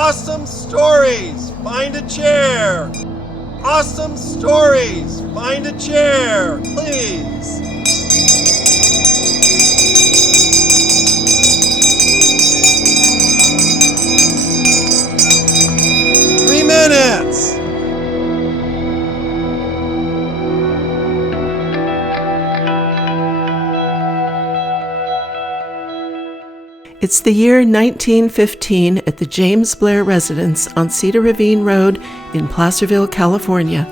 Awesome stories! Find a chair! Awesome stories! Find a chair, please! Three minutes! It's the year 1915 at the James Blair residence on Cedar Ravine Road in Placerville, California.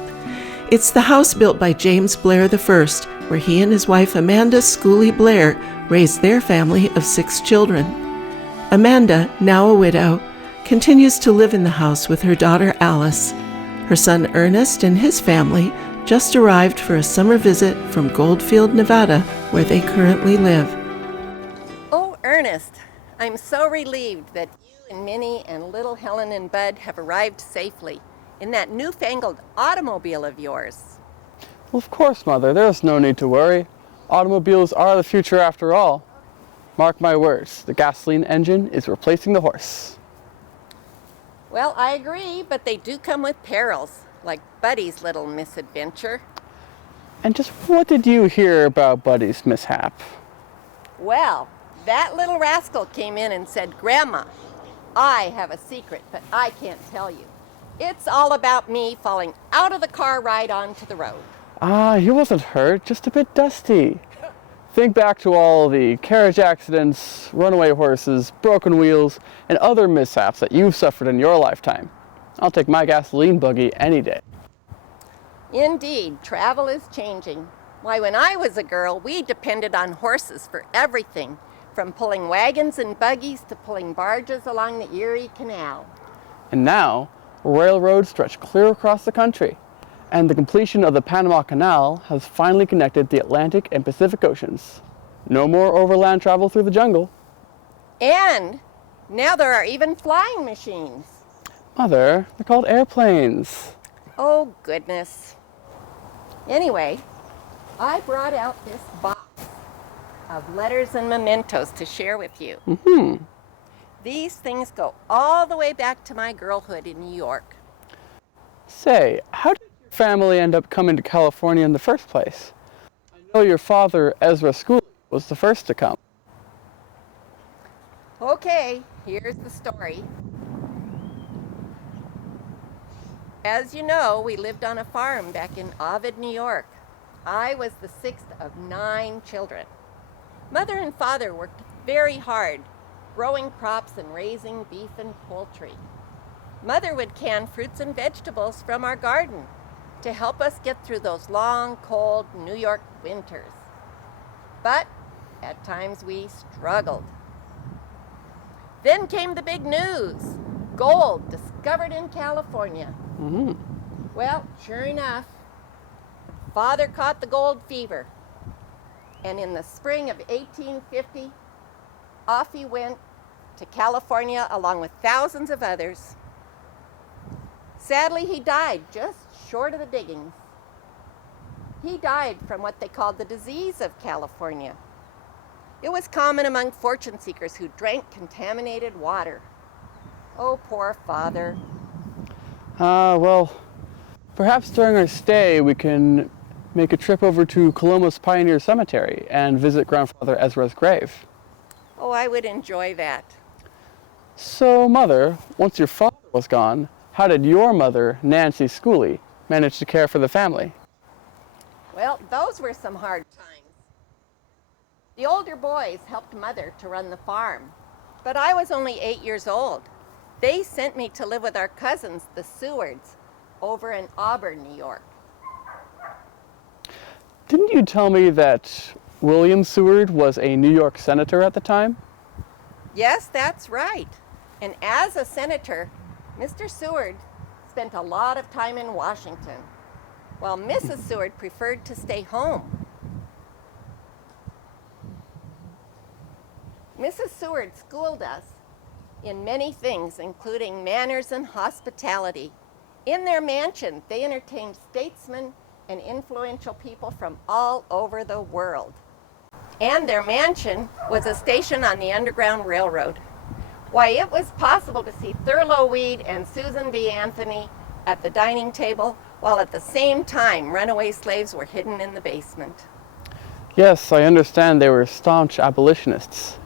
It's the house built by James Blair I, where he and his wife Amanda Schooley Blair raised their family of 6 children. Amanda, now a widow, continues to live in the house with her daughter Alice. Her son Ernest and his family just arrived for a summer visit from Goldfield, Nevada, where they currently live. Oh, Ernest, I'm so relieved that you and Minnie and little Helen and Bud have arrived safely in that newfangled automobile of yours. Well, of course, Mother. There's no need to worry. Automobiles are the future after all. Mark my words, the gasoline engine is replacing the horse. Well, I agree, but they do come with perils, like Buddy's little misadventure. And just what did you hear about Buddy's mishap? Well, that little rascal came in and said, "Grandma, I have a secret, but I can't tell you. It's all about me falling out of the car right onto the road." He wasn't hurt, just a bit dusty. Think back to all the carriage accidents, runaway horses, broken wheels, and other mishaps that you've suffered in your lifetime. I'll take my gasoline buggy any day. Indeed, travel is changing. Why, when I was a girl, we depended on horses for everything, from pulling wagons and buggies to pulling barges along the Erie Canal. And now, railroads stretch clear across the country, and the completion of the Panama Canal has finally connected the Atlantic and Pacific Oceans. No more overland travel through the jungle. And now there are even flying machines. Mother, they're called airplanes. Oh, goodness. Anyway, I brought out this box of letters and mementos to share with you. These things go all the way back to my girlhood in New York. Say, how did your family end up coming to California in the first place? I know your father, Ezra Schooley, was the first to come. Okay, here's the story. As you know, we lived on a farm back in Ovid, New York. I was the 6th of 9 children. Mother and father worked very hard, growing crops and raising beef and poultry. Mother would can fruits and vegetables from our garden to help us get through those long, cold New York winters. But at times we struggled. Then came the big news. Gold discovered in California. Well, sure enough, Father caught the gold fever. And in the spring of 1850, off he went to California along with thousands of others. Sadly, he died just short of the diggings. He died from what they called the disease of California. It was common among fortune seekers who drank contaminated water. Oh, poor Father. Well, perhaps during our stay we can make a trip over to Columbus Pioneer Cemetery and visit Grandfather Ezra's grave. Oh, I would enjoy that. So, Mother, once your father was gone, how did your mother, Nancy Schooley, manage to care for the family? Well, those were some hard times. The older boys helped Mother to run the farm, but I was only 8 years old. They sent me to live with our cousins, the Sewards, over in Auburn, New York. Didn't you tell me that William Seward was a New York senator at the time? Yes, that's right. And as a senator, Mr. Seward spent a lot of time in Washington, while Mrs. Seward preferred to stay home. Mrs. Seward schooled us in many things, including manners and hospitality. In their mansion, they entertained statesmen and influential people from all over the world. And their mansion was a station on the Underground Railroad. Why, it was possible to see Thurlow Weed and Susan B. Anthony at the dining table, while at the same time runaway slaves were hidden in the basement. Yes, I understand they were staunch abolitionists.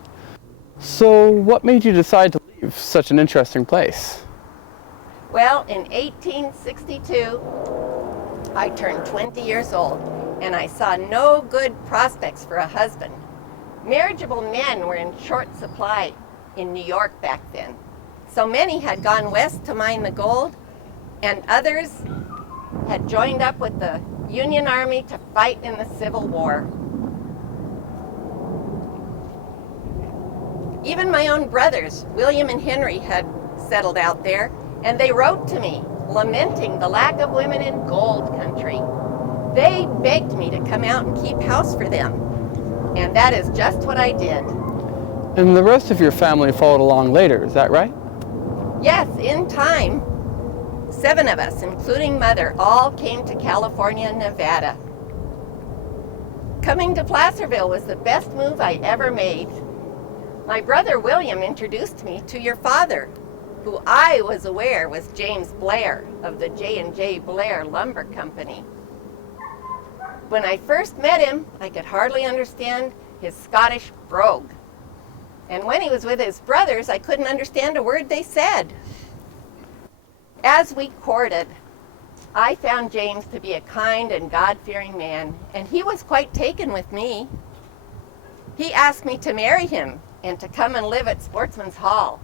So, what made you decide to leave such an interesting place? Well, in 1862, I turned 20 years old, and I saw no good prospects for a husband. Marriageable men were in short supply in New York back then. So many had gone west to mine the gold, and others had joined up with the Union Army to fight in the Civil War. Even my own brothers, William and Henry, had settled out there, and they wrote to me, lamenting the lack of women in gold country. They begged me to come out and keep house for them, and that is just what I did. And the rest of your family followed along later, is that right? Yes, in time. 7 of us, including Mother, all came to California and Nevada. Coming to Placerville was the best move I ever made. My brother William introduced me to your father, who I was aware was James Blair of the J&J Blair Lumber Company. When I first met him, I could hardly understand his Scottish brogue. And when he was with his brothers, I couldn't understand a word they said. As we courted, I found James to be a kind and God-fearing man, and he was quite taken with me. He asked me to marry him and to come and live at Sportsman's Hall.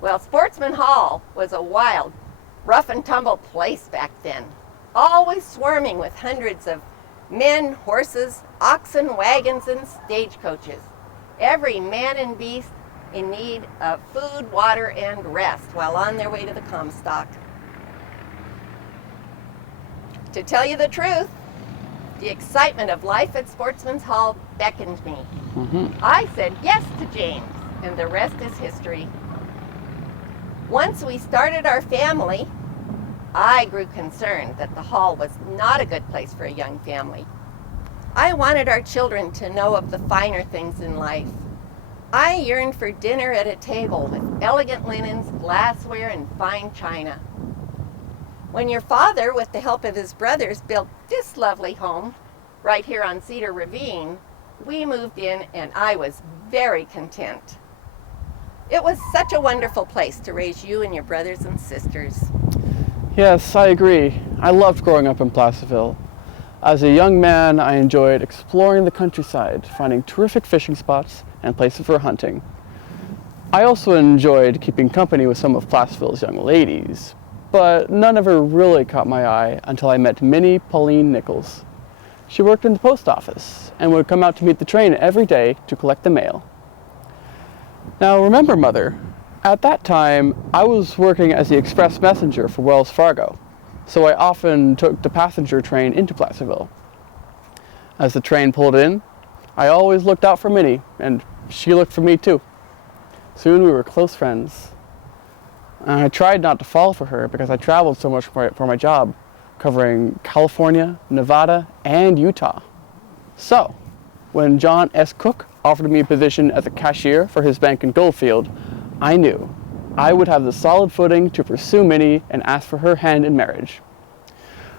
Well, Sportsman Hall was a wild, rough and tumble place back then, always swarming with hundreds of men, horses, oxen, wagons, and stagecoaches. Every man and beast in need of food, water, and rest while on their way to the Comstock. To tell you the truth, the excitement of life at Sportsman's Hall beckoned me. I said yes to James, and the rest is history. Once we started our family, I grew concerned that the hall was not a good place for a young family. I wanted our children to know of the finer things in life. I yearned for dinner at a table with elegant linens, glassware, and fine china. When your father, with the help of his brothers, built this lovely home right here on Cedar Ravine, we moved in and I was very content. It was such a wonderful place to raise you and your brothers and sisters. Yes, I agree. I loved growing up in Placerville. As a young man, I enjoyed exploring the countryside, finding terrific fishing spots and places for hunting. I also enjoyed keeping company with some of Placerville's young ladies, but none ever really caught my eye until I met Minnie Pauline Nichols. She worked in the post office and would come out to meet the train every day to collect the mail. Now remember, Mother, at that time I was working as the express messenger for Wells Fargo, so I often took the passenger train into Placerville. As the train pulled in, I always looked out for Minnie, and she looked for me too. Soon we were close friends. I tried not to fall for her because I traveled so much for my job, covering California, Nevada, and Utah. So, when John S. Cook offered me a position as a cashier for his bank in Goldfield, I knew I would have the solid footing to pursue Minnie and ask for her hand in marriage.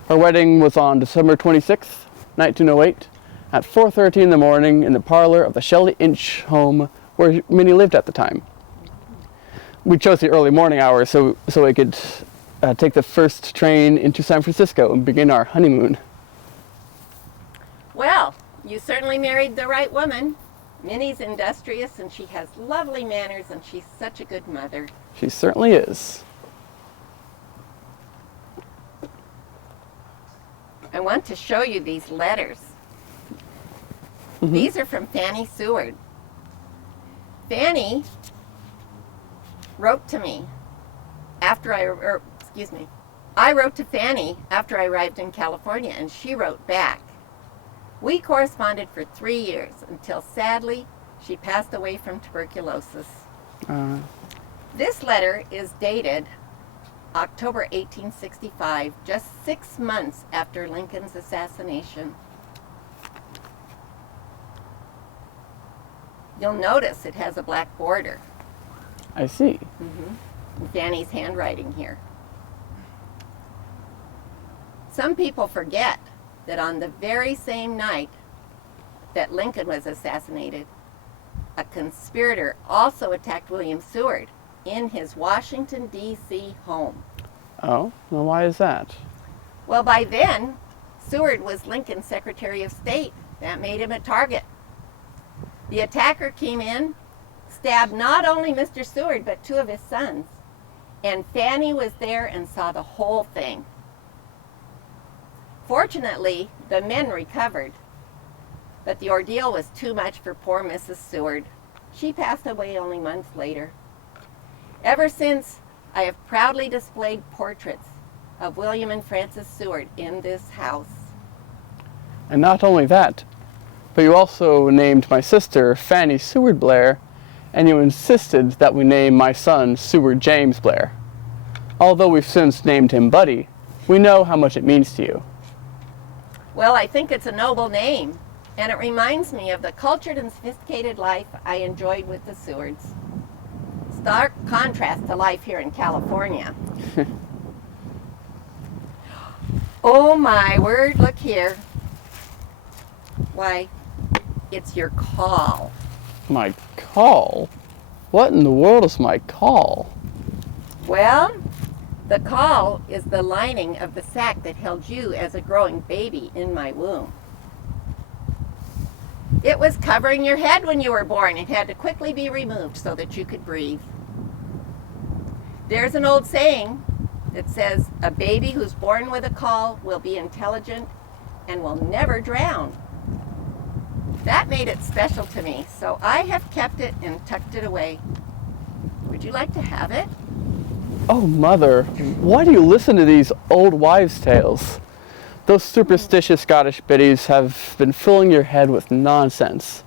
Her wedding was on December 26th, 1908, at 4:30 in the morning in the parlor of the Shelley Inch home where Minnie lived at the time. We chose the early morning hours so we could take the first train into San Francisco and begin our honeymoon. Well, you certainly married the right woman. Minnie's industrious and she has lovely manners and she's such a good mother. She certainly is. I want to show you these letters. These are from Fanny Seward. Fanny wrote to me after I wrote to Fanny after I arrived in California, and she wrote back. We corresponded for 3 years until, sadly, she passed away from tuberculosis. This letter is dated October 1865, just 6 months after Lincoln's assassination. You'll notice it has a black border. I see. Fanny's handwriting here. Some people forget that on the very same night that Lincoln was assassinated, a conspirator also attacked William Seward in his Washington, D.C. home. Oh, well, why is that? Well, by then, Seward was Lincoln's Secretary of State. That made him a target. The attacker came in, stabbed not only Mr. Seward, but two of his sons. And Fanny was there and saw the whole thing. Fortunately, the men recovered, but the ordeal was too much for poor Mrs. Seward. She passed away only months later. Ever since, I have proudly displayed portraits of William and Frances Seward in this house. And not only that, but you also named my sister Fanny Seward Blair, and you insisted that we name my son Seward James Blair. Although we've since named him Buddy, we know how much it means to you. Well, I think it's a noble name, and it reminds me of the cultured and sophisticated life I enjoyed with the Sewards. Stark contrast to life here in California. Oh my word, look here. Why, it's your caul. My caul? What in the world is my caul? Well, the caul is the lining of the sac that held you as a growing baby in my womb. It was covering your head when you were born and had to quickly be removed so that you could breathe. There's an old saying that says, a baby who's born with a caul will be intelligent and will never drown. That made it special to me, so I have kept it and tucked it away. Would you like to have it? Oh, Mother, why do you listen to these old wives' tales? Those superstitious Scottish biddies have been filling your head with nonsense.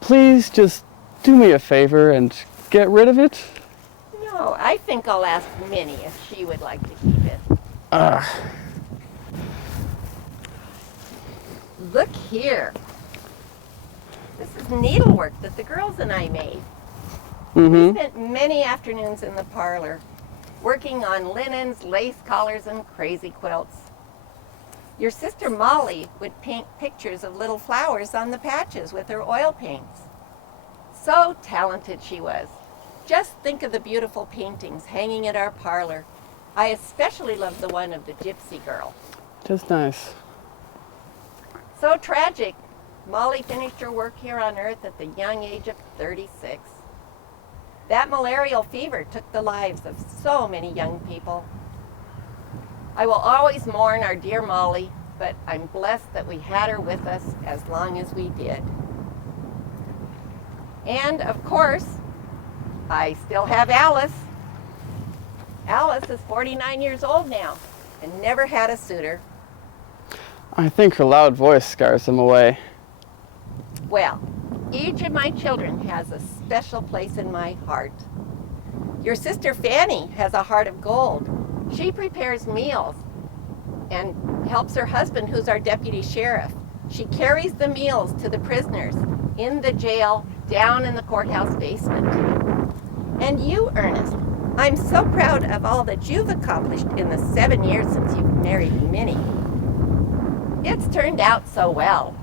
Please just do me a favor and get rid of it. No, I think I'll ask Minnie if she would like to keep it. Look here. This is needlework that the girls and I made. We spent many afternoons in the parlor, working on linens, lace collars, and crazy quilts. Your sister Molly would paint pictures of little flowers on the patches with her oil paints. So talented she was. Just think of the beautiful paintings hanging in our parlor. I especially love the one of the gypsy girl. Just nice. So tragic. Molly finished her work here on Earth at the young age of 36. That malarial fever took the lives of so many young people. I will always mourn our dear Molly, but I'm blessed that we had her with us as long as we did. And, of course, I still have Alice. Alice is 49 years old now and never had a suitor. I think her loud voice scares them away. Well, each of my children has a special place in my heart. Your sister Fanny has a heart of gold. She prepares meals and helps her husband, who's our deputy sheriff. She carries the meals to the prisoners in the jail down in the courthouse basement. And you, Ernest, I'm so proud of all that you've accomplished in the 7 years since you've married Minnie. It's turned out so well.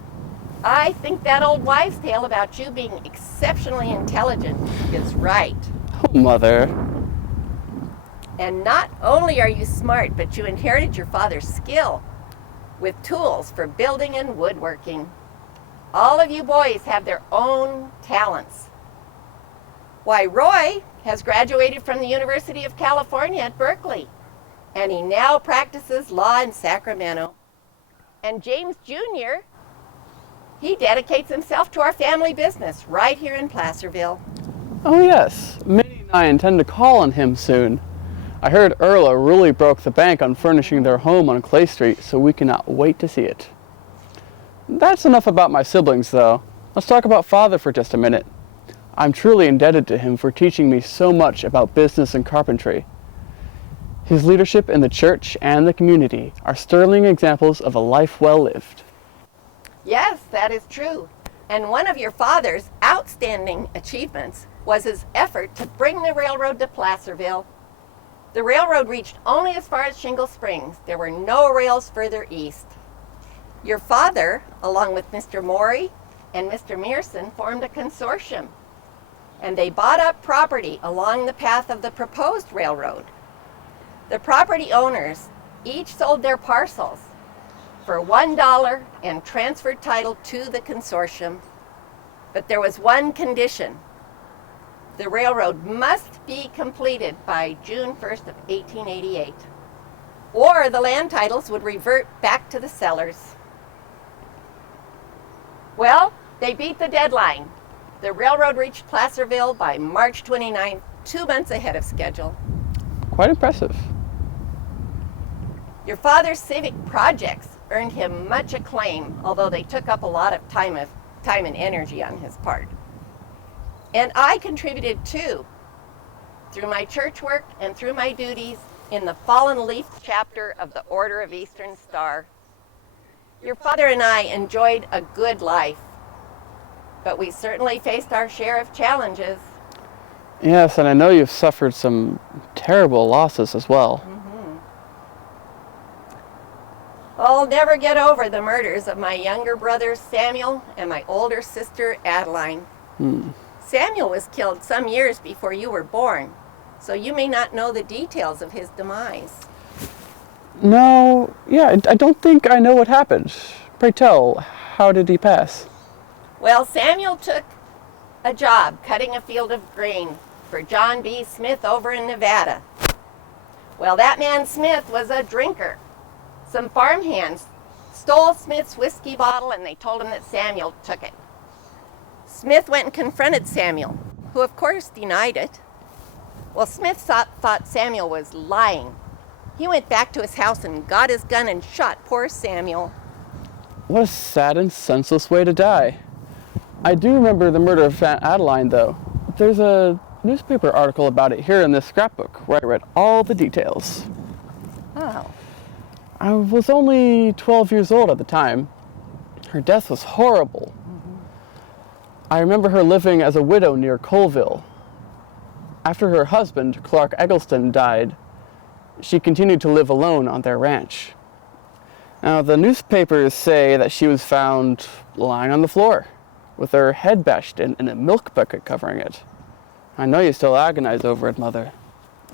I think that old wives' tale about you being exceptionally intelligent is right. Oh, Mother. And not only are you smart, but you inherited your father's skill with tools for building and woodworking. All of you boys have their own talents. Why, Roy has graduated from the University of California at Berkeley, and he now practices law in Sacramento. And James Jr., he dedicates himself to our family business right here in Placerville. Oh, yes. Minnie and I intend to call on him soon. I heard Erla really broke the bank on furnishing their home on Clay Street, so we cannot wait to see it. That's enough about my siblings, though. Let's talk about Father for just a minute. I'm truly indebted to him for teaching me so much about business and carpentry. His leadership in the church and the community are sterling examples of a life well lived. Yes, that is true. And one of your father's outstanding achievements was his effort to bring the railroad to Placerville. The railroad reached only as far as Shingle Springs. There were no rails further east. Your father, along with Mr. Morey and Mr. Mearson, formed a consortium, and they bought up property along the path of the proposed railroad. The property owners each sold their parcels for $1 and transferred title to the consortium. But there was one condition. The railroad must be completed by June 1st of 1888, or the land titles would revert back to the sellers. Well, they beat the deadline. The railroad reached Placerville by March 29th, 2 months ahead of schedule. Quite impressive. Your father's civic projects earned him much acclaim, although they took up a lot of time and energy on his part. And I contributed too, through my church work and through my duties in the Fallen Leaf chapter of the Order of Eastern Star. Your father and I enjoyed a good life, but we certainly faced our share of challenges. Yes, and I know you've suffered some terrible losses as well. I'll never get over the murders of my younger brother Samuel and my older sister Adeline. Samuel was killed some years before you were born, so you may not know the details of his demise. No, I don't think I know what happened. Pray tell, how did he pass? Well, Samuel took a job cutting a field of grain for John B. Smith over in Nevada. Well, that man Smith was a drinker. Some farmhands stole Smith's whiskey bottle and they told him that Samuel took it. Smith went and confronted Samuel, who of course denied it. Well, Smith thought Samuel was lying. He went back to his house and got his gun and shot poor Samuel. What a sad and senseless way to die. I do remember the murder of Aunt Adeline, though. There's a newspaper article about it here in this scrapbook where I read all the details. Oh. I was only 12 years old at the time. Her death was horrible. I remember her living as a widow near Colville. After her husband, Clark Eggleston, died, she continued to live alone on their ranch. Now, the newspapers say that she was found lying on the floor with her head bashed in and a milk bucket covering it. I know you still agonize over it, Mother.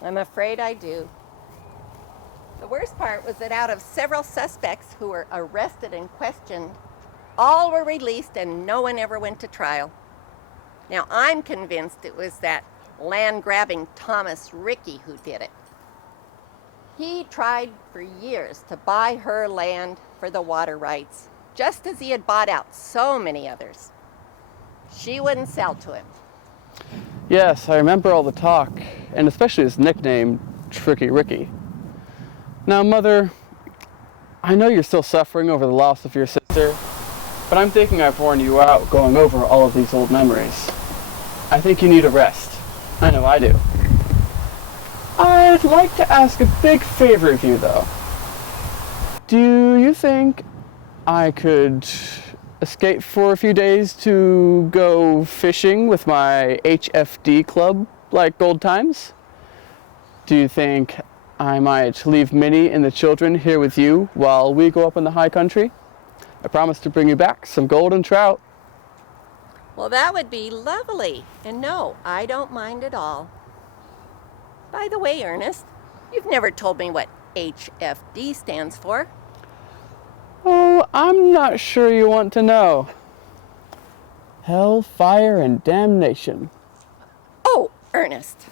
I'm afraid I do. The worst part was that out of several suspects who were arrested and questioned, all were released and no one ever went to trial. Now, I'm convinced it was that land-grabbing Thomas Rickey who did it. He tried for years to buy her land for the water rights, just as he had bought out so many others. She wouldn't sell to him. Yes, I remember all the talk, and especially his nickname, Tricky Ricky. Now, Mother, I know you're still suffering over the loss of your sister, but I'm thinking I've worn you out going over all of these old memories. I think you need a rest. I know I do. I'd like to ask a big favor of you, though. Do you think I could escape for a few days to go fishing with my HFD club like old times? Do you think I might leave Minnie and the children here with you while we go up in the high country? I promise to bring you back some golden trout. Well, that would be lovely. And no, I don't mind at all. By the way, Ernest, you've never told me what HFD stands for. Oh, I'm not sure you want to know. Hell, fire, and damnation. Oh, Ernest.